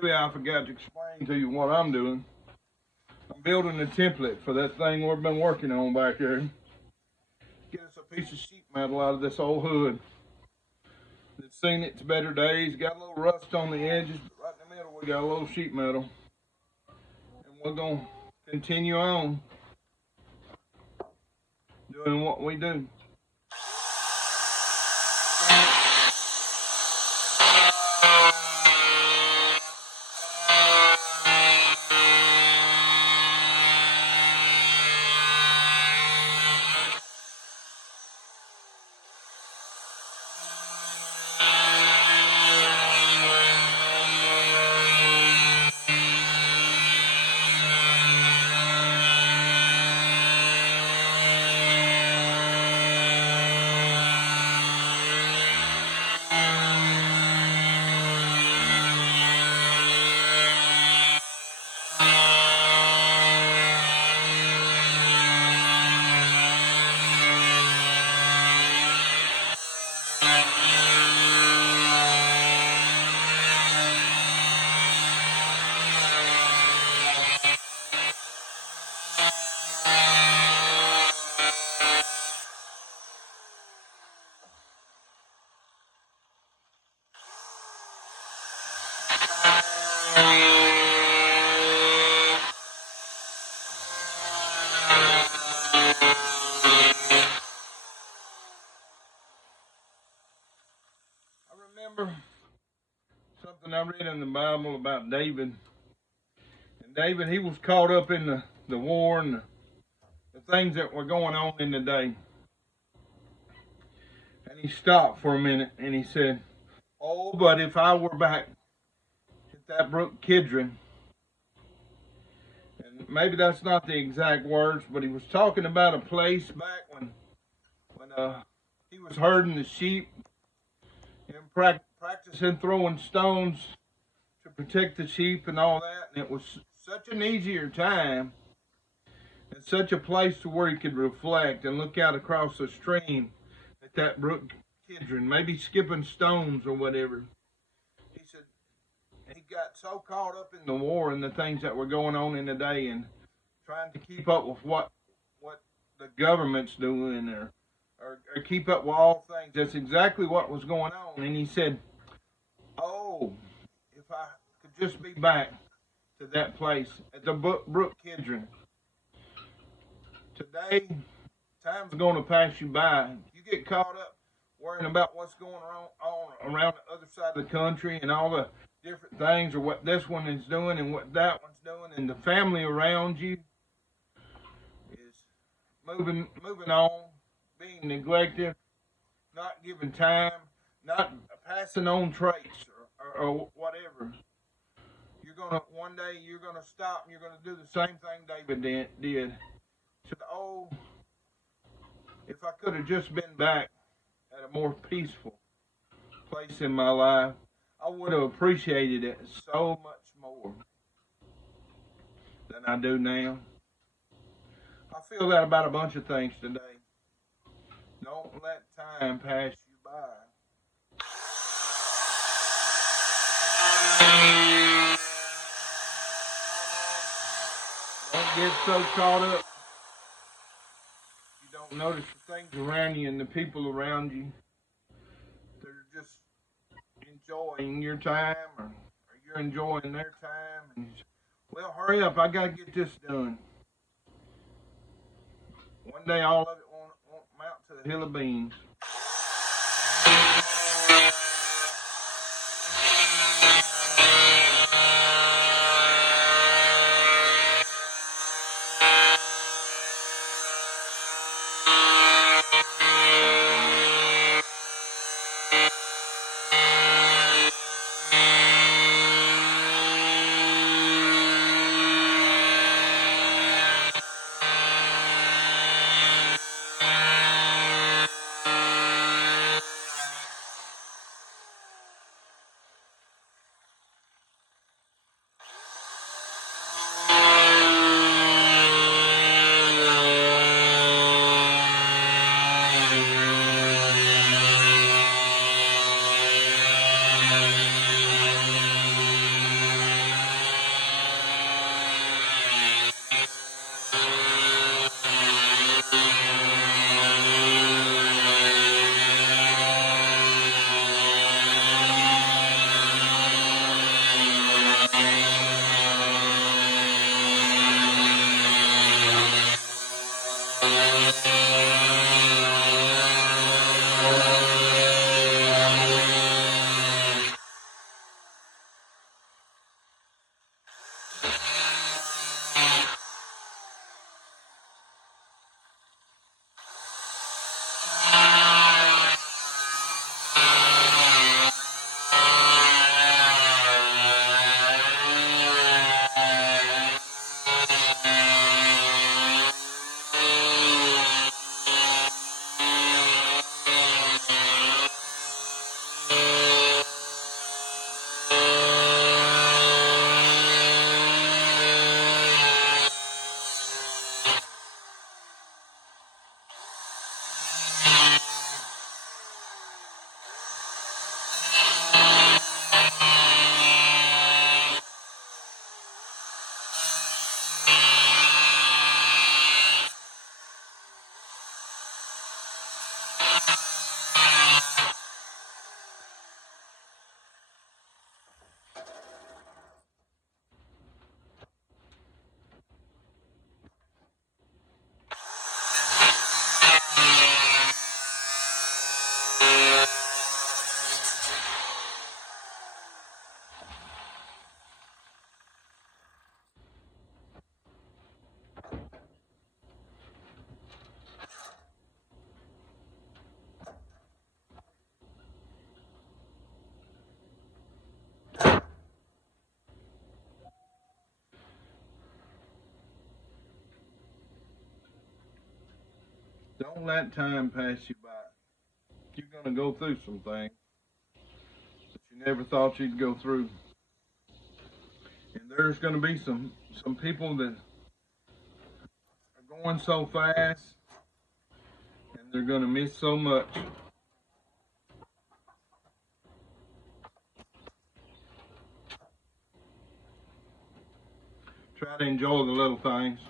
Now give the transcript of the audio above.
Maybe I forgot to explain to you what I'm doing. I'm building a template for that thing we've been working on back here. Get us a piece of sheet metal out of this old hood. It's seen its better days. Got a little rust on the edges, but right in the middle we got a little sheet metal. And we're going to continue on doing what we do. I remember something I read in the Bible about David. And David, he was caught up in the war and the things that were going on in the day. And he stopped for a minute and he said, "Oh, but if I were back at that brook Kidron," and maybe that's not the exact words, but he was talking about a place back when he was herding the sheep and practicing throwing stones to protect the sheep and all that. And it was such an easier time and such a place to where he could reflect and look out across the stream at that brook Kidron, maybe skipping stones or whatever. He said he got so caught up in the war and the things that were going on in the day and trying to keep up with what the government's doing or keep up with all things. That's exactly what was going on. And he said, "Oh, if I could just be back to that place at the brook Kidron." Today, time's going to pass you by. You get caught up worrying about what's going on around the other side of the country and all the different things, or what this one is doing and what that one's doing, and the family around you is moving on, being neglected, not giving time, not passing on traits or whatever. One day you're gonna stop and you're gonna do the same thing David did. He said, "Oh, if I could have just been back at a more peaceful place in my life, I would have appreciated it so much more than I do now." I feel that about a bunch of things today. Don't let time pass you by. Don't get so caught up you don't notice the things around you and the people around you that are just enjoying your time, or you're enjoying their time. And you say, "Well, hurry up, I gotta get this done." One day all of it won't amount to a hill of beans. Don't let time pass you by. You're going to go through some things that you never thought you'd go through. And there's going to be some people that are going so fast and they're going to miss so much. Try to enjoy the little things.